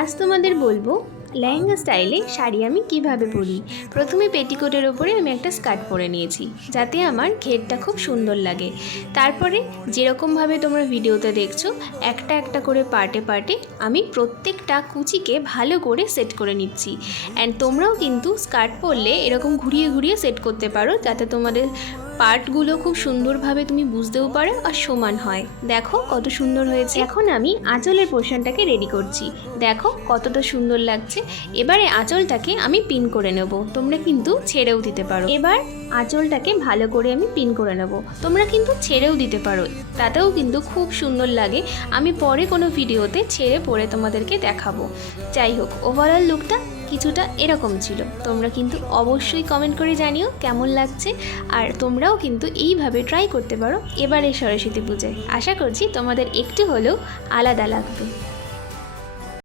আজ তোমাদের বলবো লেহেঙ্গা স্টাইলে শাড়ি আমি কিভাবে পরি। প্রথমে পেটিকোটের ওপরে আমি একটা স্কার্ট পরে নিয়েছি যাতে আমার ঘেরটা খুব সুন্দর লাগে। তারপরে যেরকমভাবে তোমরা ভিডিওতে দেখছো একটা একটা করে পার্টে পার্টে আমি প্রত্যেকটা কুচিকে ভালো করে সেট করে নিচ্ছি। অ্যান্ড তোমরাও কিন্তু স্কার্ট পরলে এরকম ঘুরিয়ে ঘুরিয়ে সেট করতে পারো যাতে তোমাদের পার্টগুলো খুব সুন্দরভাবে তুমি বুঝতেও পারো আর সমান হয়। দেখো কত সুন্দর হয়েছে। এখন আমি আঁচলের পোর্শনটাকে রেডি করছি। দেখো কতটা সুন্দর লাগছে। এবারে আঁচলটাকে আমি পিন করে নেব, তোমরা কিন্তু ছেড়েও দিতে পারো। এবার আঁচলটাকে ভালো করে আমি পিন করে নেব, তোমরা কিন্তু ছেড়েও দিতে পারো, তাতেও কিন্তু খুব সুন্দর লাগে। আমি পরে কোনো ভিডিওতে ছেড়ে পরে তোমাদেরকে দেখাবো। যাই হোক, ওভারঅল লুকটা কিছুটা এরকম ছিল। তোমরা কিন্তু অবশ্যই কমেন্ট করে জানিও কেমন লাগছে। আর তোমরাও কিন্তু এইভাবে ট্রাই করতে পারো এবারে সরস্বতী পূজায়। আশা করছি তোমাদের একটু হলেও আলাদা লাগবে।